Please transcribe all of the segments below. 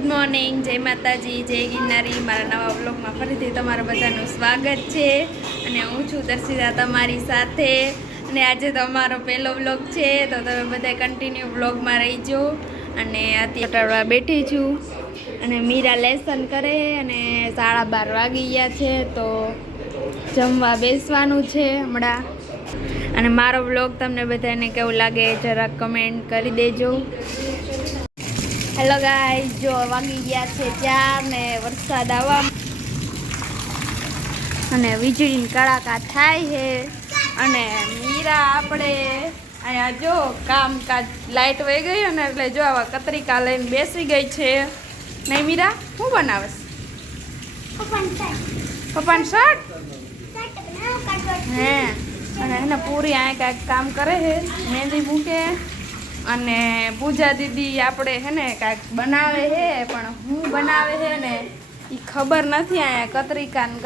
Good morning, જય માતાજી, જય ગિરનારી। મારા નવા વ્લોગમાં ફરીથી તમારા બધાનું સ્વાગત છે અને હું છું દર્શિતા તમારી સાથે। અને આજે તમારો પહેલો વ્લોગ છે તો તમે બધા કન્ટિન્યુ વ્લોગમાં રહીજો। અને અત્યારે બેઠી છું અને મીરા લેસન કરે અને 12:30 વાગી ગયા છે તો જમવા બેસવાનું છે હમણાં। અને મારો વ્લોગ તમને બધાને કેવું લાગે જરાક કમેન્ટ કરી દેજો। હેલો ગાઈસ, જો વાગી ગયા છે 4 ને વરસાદ આવવા અને વીજળી કડાકા થાય છે। અને મીરા આપણે અહીંયા જો કામકાજ લાઇટ વહી ગઈ અને એટલે જો આવા કતરીકા લઈને બેસી ગઈ છે। નહીં મીરા, શું બનાવેશ? પપ્પાને શર્ટ હે અને એને પૂરી અહીંયા કાંઈક કામ કરે છે, મહેંદી મૂકે। અને પૂજા દીદી આપણે હે ને કાંઈક બનાવે છે પણ હું બનાવે છે ને એ ખબર નથી। અહીંયા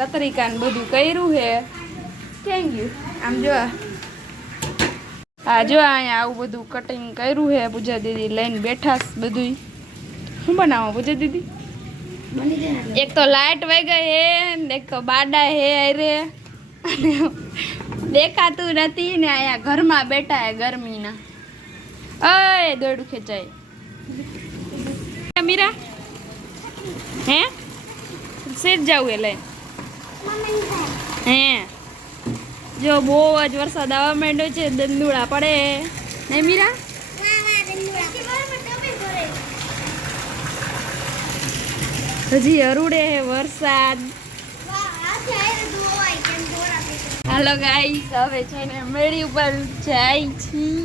કતરીકાન બધું કર્યું છે। Thank you. આમ જો હા જો અહીંયા આવું બધું કટિંગ કર્યું છે। પૂજા દીદી લઈને બેઠા બધું। શું બનાવો પૂજા દીદી? એક તો લાઇટ વહી ગઈ હે ને એક તો બાડા હે અરે દેખાતું નથી ને અહીંયા ઘરમાં બેઠા હે ગરમીના। અય દોડું ખેંચાય મીરા હે સેજ જાવું એ લઈને હે જો બહુ જ વરસાદ આવવા માંડ્યો છે, દંદુડા પડે નહીં મીરા? હજી અરુડે હે વરસાદ। હાલો ગાઈસ, હવે છે ને મેળી ઉપર જાય છી।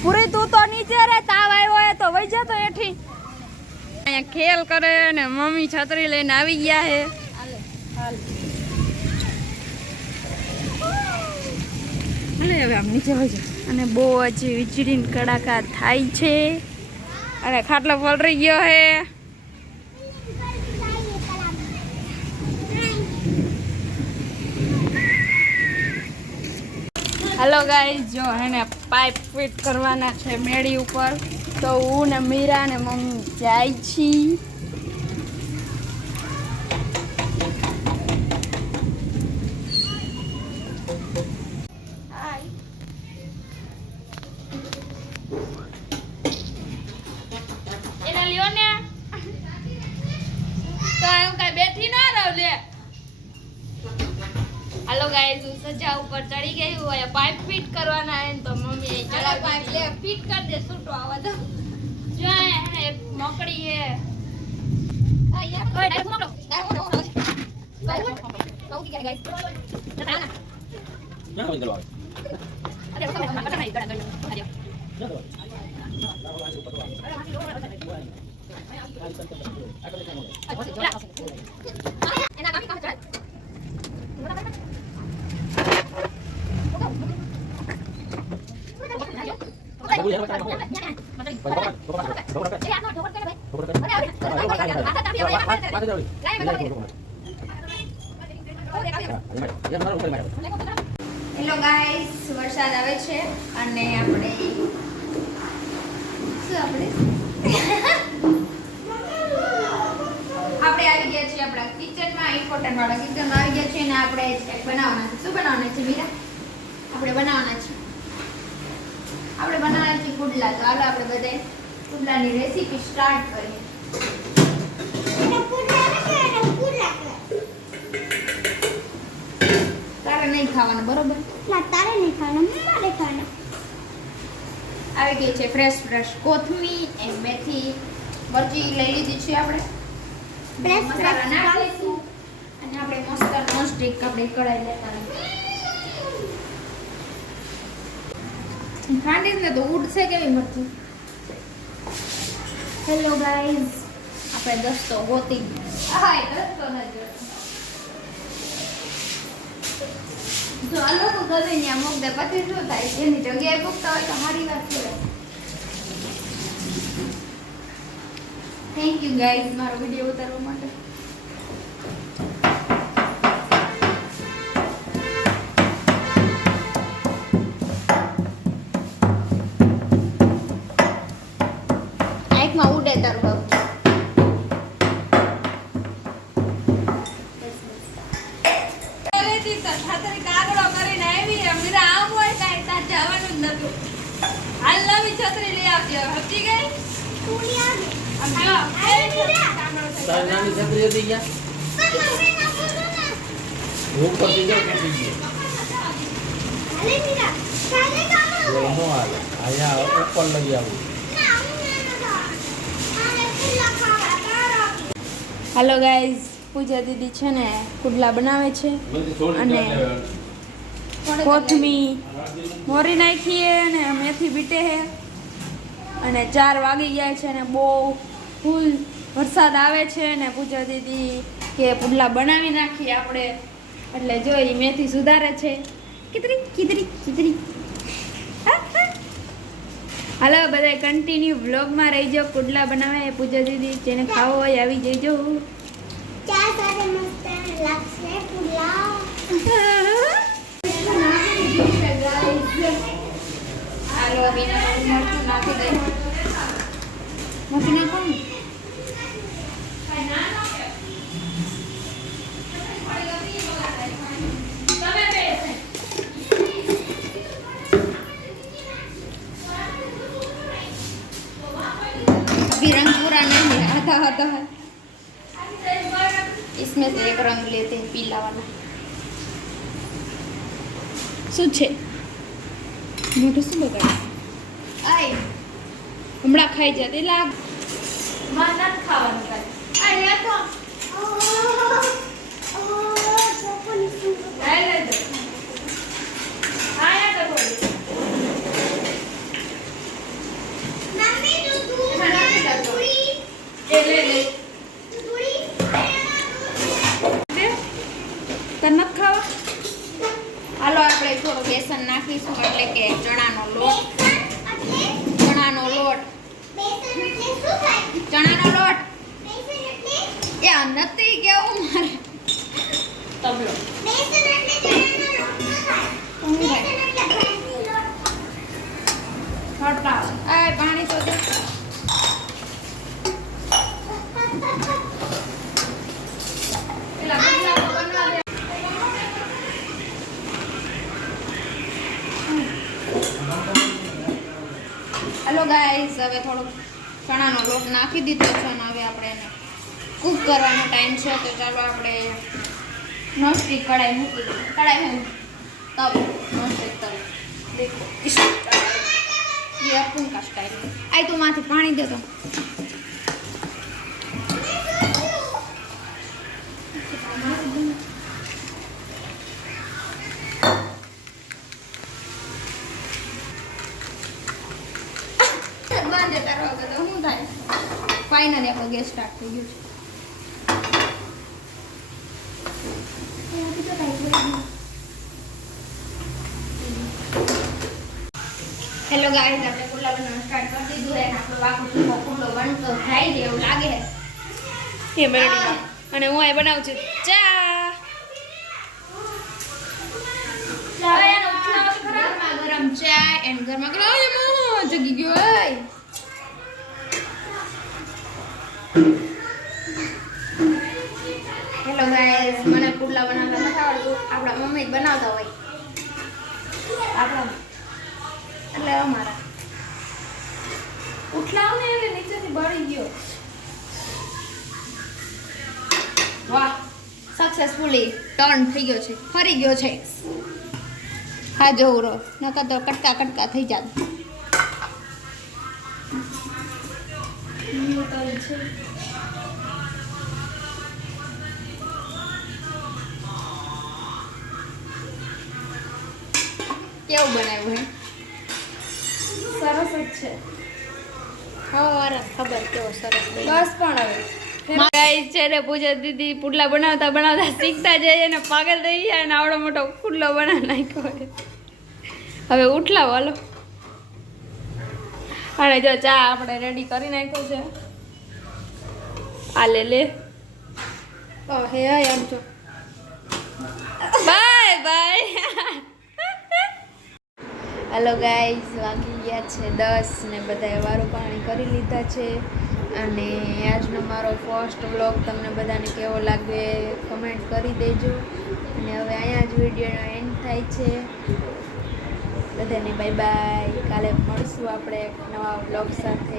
પૂરી તું તો નીચે રે, તાવ આવ્યો હોય તો વઈ જતો એઠી। અહીંયા ખેલ કરે ને મમ્મી છત્રી લઈને આવી ગયા છે। અને હવે આમ નીચે વઈ જાય અને બહુ જ વીજળી કડાકા થાય છે અને ખાટલો પલળી ગયો છે। હેલો ગાઈસ, જો હેને પાઇપ ફિટ કરવાના છે મેળી ઉપર તો હું ને મીરા ને મમ્મી જાય છી। એના લ્યો ને તો હું કઈ બેઠી ના રહું લે। हेलो गाइस, હું સજા ઉપર ચડી ગઈ હું। અહીંયા પાઇપ ફિટ કરવાના હે તો મમ્મી ચડા પાઇપ લે ફિટ કર દે છૂટો આવા દો। જો અહીંયા એક મોકડી હે આ યાર ઓય મોકડો કહું કે ગાઈસ ના કોઈ દરવા અરે ઓકે મત નહીં ગડા ગડા એના કામી કામ ચડાય હેલો ગાઈસ, વરસાદ આવે છે અને આપણે આવી ગયા છીએ આપણા કિચનમાં, ઇમ્પોર્ટન્ટ વાળા કિચનમાં આવી ગયા છીએ અને આપણે એક બનાવવાના છે। શું બનાવવાના છે મીરા? આપણે બનાવવાના છે પુડલા। તો હાલો આપણે બધાય પુડલાની રેસીપી સ્ટાર્ટ કરીએ। તારે નહીં ખાવાના બરોબર? ના, તારે નહીં ખાવાના, મારે ખાવાના। આવી ગઈ છે ફ્રેશ કોથમીર અને મેથી મરચી લઈ લીધી છે આપણે। મસાલા નાખીશું અને આપણે મસ્ત નોનસ્ટિક આપણે કઢાઈ લેતા ખાંડી ને તો ઉડશે કેવી મરચી। હેલો ગાઈઝ, આપણે દસ્તો ગોતી હા દસ્તો ન જો આ લોકો ગમે ત્યાં મૂક દે પછી શું થાય? એની જગ્યાએ મૂકતા હોય તો સારી વાત છે। થેન્ક યુ ગાઈઝ મારો વિડીયો ઉતારવા માટે। છત્રી લઈ આવજો સમજી ગઈ તું ની આવે આમ જો તારી નાની છત્રી હતી ક્યાં? પણ મમ્મી ના બોલો ના હું પરથી જાઉં તૂટી ગઈ. હાલે મીરા ચાલે કામો હવે નો હાલે. અહીંયા ઉપર લઈ આવું. ના હું ના હાલે પુલ્લા ખાવા તારા હાલો ગાઈઝ પૂજા દીદી છે ને કુડલા બનાવે છે અને કોથમી મોરી નાખીએ અને મેથી બીટે હે અને 4 વાગી ગયા છે ને બહુ ફૂલ વરસાદ આવે છે ને પૂજા દીદી કે પુડલા બનાવી નાખીએ આપણે એટલે જો ઈ મેથી સુધારે છે કીધરી કીધરી કીધરી હાલો બધા કન્ટિન્યુ વ્લોગમાં રહીજો પુડલા બનાવે એ પૂજા દીદી જેને ખાવો હોય આવી જજો ચા સાથે મસ્ત લાગશે પુલાવ હાલો બીના મરચું નાખી દઈ મરચું નાખો ને अभी रंग पूरा नहीं है आधा आधा है इसमें से एक रंग लेते हैं पीला वाला શું છે મોઢું શું બગાડે આય હમણાં ખાઈ જતી લાગ માં નથી ખાવાનું કાંઈ આય લે તો ચોકોની શું લઈ લેજો આયા તો થોડી મમ્મી તું પૂરી એ લે લે પૂરી તને ખાવા હાલો આપણે થોડું બેસન નાખીશું એટલે કે ચણાનો લોટ ચણાનો લોટ ચણાનો લોટ એ નથી કેવું મારે તબલો છોટા આ પાણી તો દે પેલા ગુલાબ બનવા દે હેલો ગાઈસ હવે થોડુંક ચણાનો લોટ નાખી દીધો છે અને હવે આપણે એને કૂક કરવાનો ટાઈમ છે તો ચાલો આપણે નોનસ્ટિક કઢાઈ મૂકી દઈએ કઢાઈ હું તવ નોનસ્ટિક તવ દેખો ઇસ ये अपन का स्टाइल आई तो माथे पानी दे दो બંધ કરો તો શું થાય ફાઇનલી આપણો ગેસ સ્ટાર્ટ થઈ ગયો છે હેલો ગાઈસ આપણે કુલ્લા બનાવવાનું સ્ટાર્ટ કરી દીધું છે આપણો વાકો ટૂંકો કુલ્લો બનતો થાય છે એવું લાગે છે એ મેળવીમાં અને હું અહીં બનાવું છું ચા ગરમા ગરમ ચા એન્ડ ગરમા ગરમ જગી ગયો ઓય હેલો ગાઈસ મને કુલ્લા બનાવતા નથી આવડતું આપણા મમ્મી જ બનાવતા હોય આપણા એટલે અમારા ઉઠલાવ ને એટલે નીચેથી બળી ગયો વાહ સક્સેસફુલી ટર્ન થઈ ગયો છે ફરી ગયો છે હા જોઉં રો નકર તો કટકા કટકા થઈ જાત કેવું બનાવ્યું હે સરસ જ છે હા વારા ખબર કેવો સરસ બસ પણ હવે ગાઈસ છે ને પૂજા દીદી પુડલા બનાવતા બનાવતા શીખતા જઈએ ને પાગલ થઈ જાય અને આવડો મોટો પુડલો બનાવી નાખ્યો હવે ઉઠલાવ હાલો અને જો ચા આપણે રેડી કરી નાખ્યો છે આ લે હે એમ છો બાય બાય હેલો ગાઈઝ વાગી ગયા છે 10 ને બધાએ વારું પાણી કરી લીધા છે અને આજનો મારો ફર્સ્ટ વ્લોગ તમને બધાને કેવો લાગે કમેન્ટ કરી દેજો અને હવે અહીંયા જ વિડીયોનો એન્ડ થાય છે બધાને બાય બાય. કાલે મળશું આપણે એક નવા વ્લોગ સાથે.